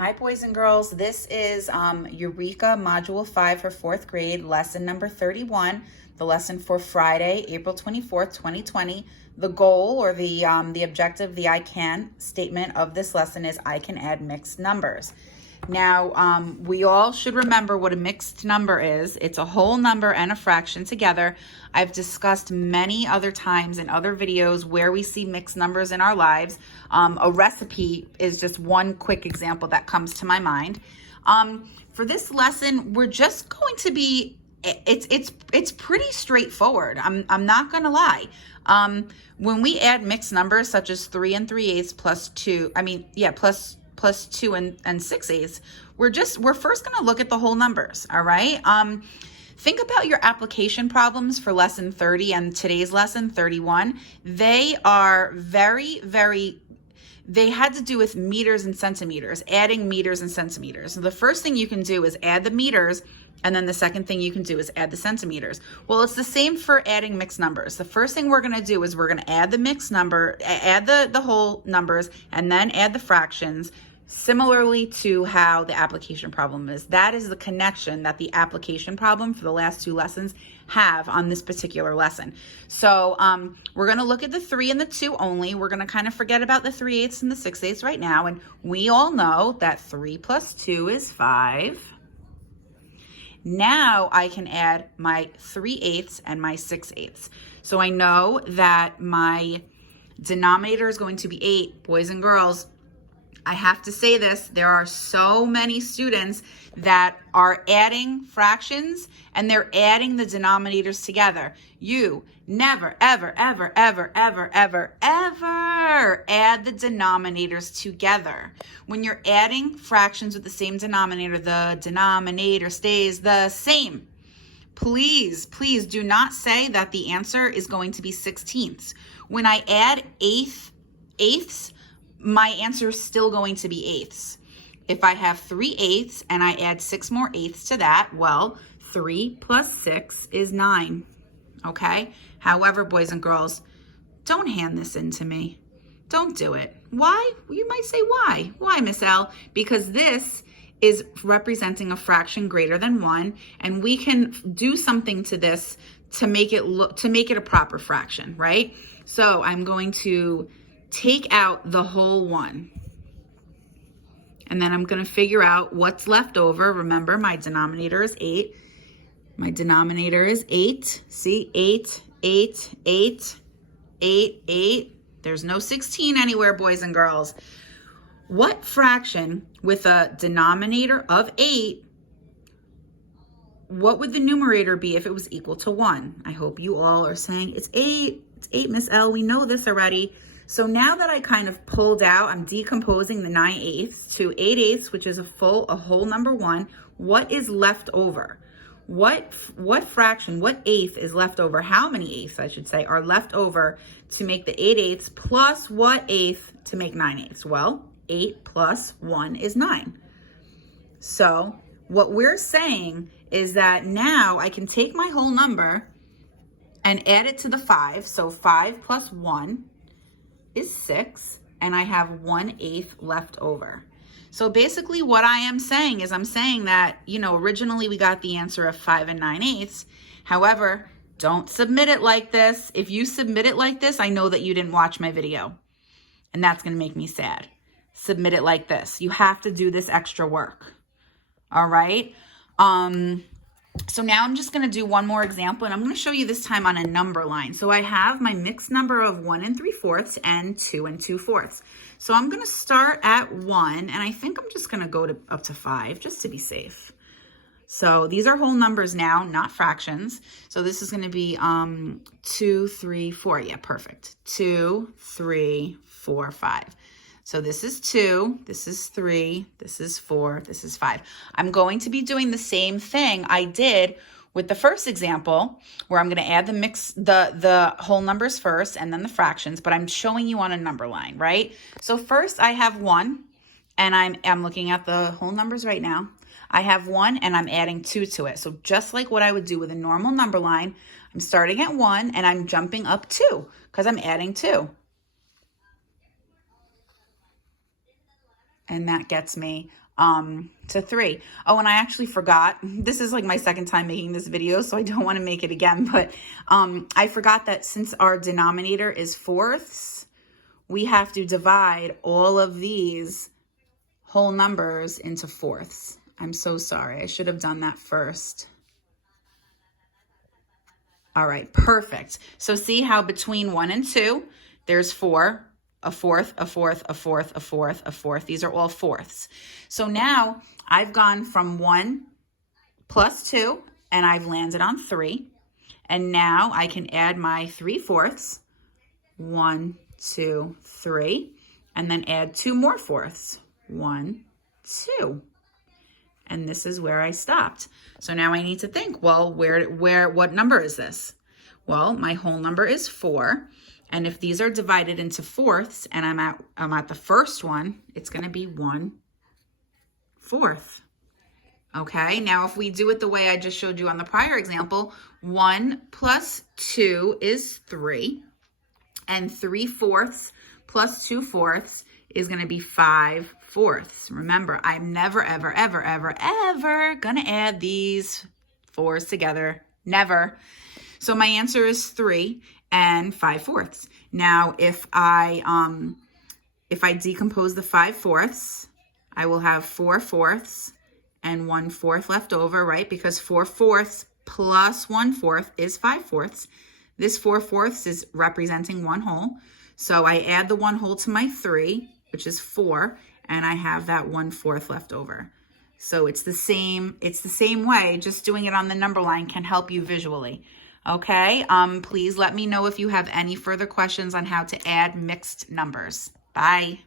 Hi, boys and girls. This is Eureka Module 5 for 4th grade, lesson number 31, the lesson for Friday, April 24th, 2020. The goal or the objective, the I can statement of this lesson is I can add mixed numbers. Now, we all should remember what a mixed number is. It's a whole number and a fraction together. I've discussed many other times in other videos where we see mixed numbers in our lives. A recipe is just one quick example that comes to my mind. For this lesson, we're just going to be, it's pretty straightforward. I'm not gonna lie. When we add mixed numbers such as 3 3/8 plus 2, plus 2 and 6/8, we're first going to look at the whole numbers. All right. Think about your application problems for lesson 30 and today's lesson 31. They are they had to do with meters and centimeters, adding meters and centimeters. So the first thing you can do is add the meters, and then the second thing you can do is add the centimeters. Well, it's the same for adding mixed numbers. The first thing we're going to do is we're going to add the mixed number, add the whole numbers, and then add the fractions, similarly to how the application problem is. That is the connection that the application problem for the last two lessons have on this particular lesson. So we're going to look at the 3 and the 2 only. We're going to kind of forget about the 3/8 and the 6/8 right now. And we all know that 3 plus 2 is 5. Now I can add my 3/8 and my 6/8. So I know that my denominator is going to be 8. Boys and girls, I have to say this, there are so many students that are adding fractions and they're adding the denominators together. You never, ever, ever, ever, ever, ever, ever add the denominators together. When you're adding fractions with the same denominator, the denominator stays the same. Please, please do not say that the answer is going to be 16ths. When I add eighths, my answer is still going to be eighths. If I have 3/8 and I add 6 more eighths to that, well, 3 plus 6 is 9, okay? However, boys and girls, don't hand this in to me. Don't do it. Why? You might say, why? Why, Miss L? Because this is representing a fraction greater than 1, and we can do something to this to make it a proper fraction, right? So I'm going to take out the whole 1. And then I'm going to figure out what's left over. Remember, my denominator is 8. My denominator is 8. See, 8, 8, 8, 8, 8. There's no 16 anywhere, boys and girls. What fraction with a denominator of 8, what would the numerator be if it was equal to 1? I hope you all are saying it's 8. It's 8, Miss L. We know this already. So now that I kind of pulled out, I'm decomposing the 9/8 to 8/8, which is a whole number 1. What is left over? What fraction, what eighth is left over? How many eighths, I should say, are left over to make the 8/8 plus what eighth to make 9/8? Well, 8 plus 1 is 9. So what we're saying is that now I can take my whole number and add it to the 5. So 5 plus 1 is 6, and I have 1/8 left over. So basically what I am saying is I'm saying that, originally we got the answer of 5 and 9/8. However, don't submit it like this. If you submit it like this, I know that you didn't watch my video, and that's going to make me sad. Submit it like this. You have to do this extra work. All right. So now I'm just going to do one more example, and I'm going to show you this time on a number line. So I have my mixed number of 1 3/4 and 2 2/4. So I'm going to start at 1, and I think I'm just going to go up to 5 just to be safe. So these are whole numbers now, not fractions. So this is going to be 2, 3, 4. Yeah, perfect. 2, 3, 4, 5. So this is 2, this is 3, this is 4, this is 5. I'm going to be doing the same thing I did with the first example, where I'm going to add the whole numbers first and then the fractions, but I'm showing you on a number line, right? So first I have 1, and I'm looking at the whole numbers right now. I have 1 and I'm adding 2 to it. So just like what I would do with a normal number line, I'm starting at 1 and I'm jumping up 2 because I'm adding 2. And that gets me to 3. Oh, and I actually forgot. This is like my second time making this video, so I don't want to make it again. But I forgot that since our denominator is fourths, we have to divide all of these whole numbers into fourths. I'm so sorry. I should have done that first. All right, perfect. So see how between 1 and 2, there's 4. A fourth, a fourth, a fourth, a fourth, a fourth. These are all fourths. So now I've gone from 1 plus 2, and I've landed on 3. And now I can add my 3/4. 1, 2, 3. And then add 2 more fourths. 1, 2. And this is where I stopped. So now I need to think, well, what number is this? Well, my whole number is 4. And if these are divided into fourths and I'm at the first one, it's going to be 1/4. Okay, now if we do it the way I just showed you on the prior example, 1 plus 2 is 3. And 3/4 plus 2/4 is going to be 5/4. Remember, I'm never, ever, ever, ever, ever going to add these 4s together. Never. So my answer is 3 and 5/4. Now, if I decompose the 5/4, I will have 4/4 and 1/4 left over, right? Because 4/4 plus 1/4 is 5/4. This 4/4 is representing 1 whole. So I add the 1 whole to my 3, which is 4, and I have that 1/4 left over. So it's the same way, just doing it on the number line can help you visually. Okay, please let me know if you have any further questions on how to add mixed numbers. Bye.